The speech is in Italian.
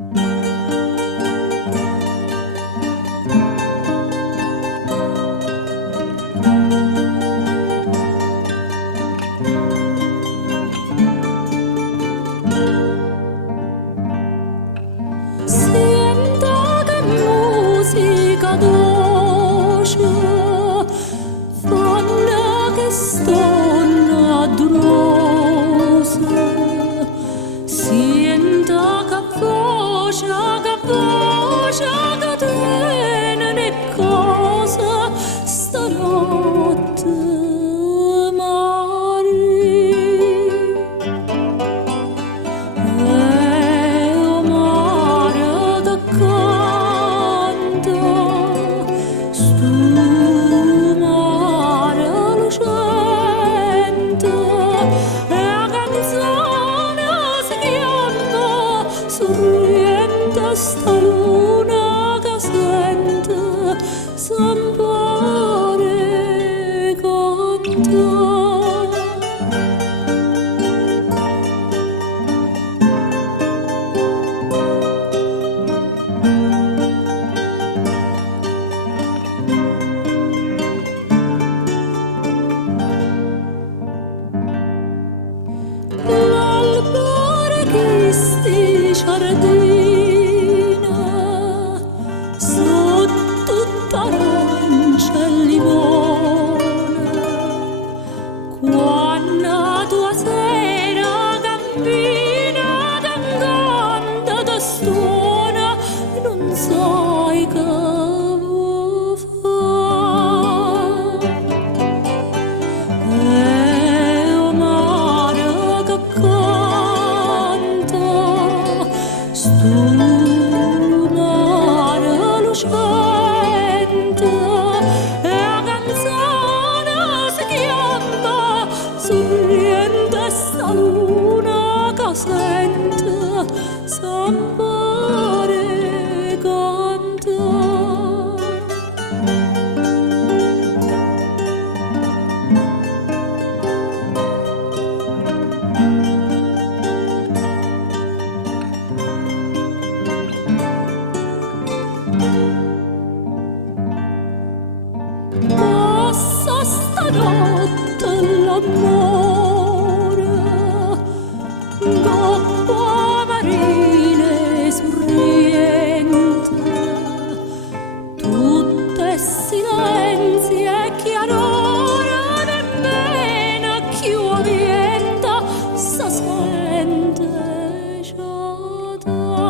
Sienta che musica dolce, fanno che stonna adrosa. Sienta che voce che tiene cosa stanotte mare. O mare da canta, stu mare lucente, e la canzone si chiama sorriente sta luna che sente s'ampare canta. L'albore che sti giardina sotto t'arancia e limone, quando tua sera cammina d'anganda da stona non sai che vuoi fare. O mare che canta, stu mare lucente, e la canzone si chiama sorriente sta luna che sente s'ampare canta. Passa stanotte l'amore, d'acqua marine sorriente, tutto è silenzio e chiarore, nemmeno chiù venta si sente già da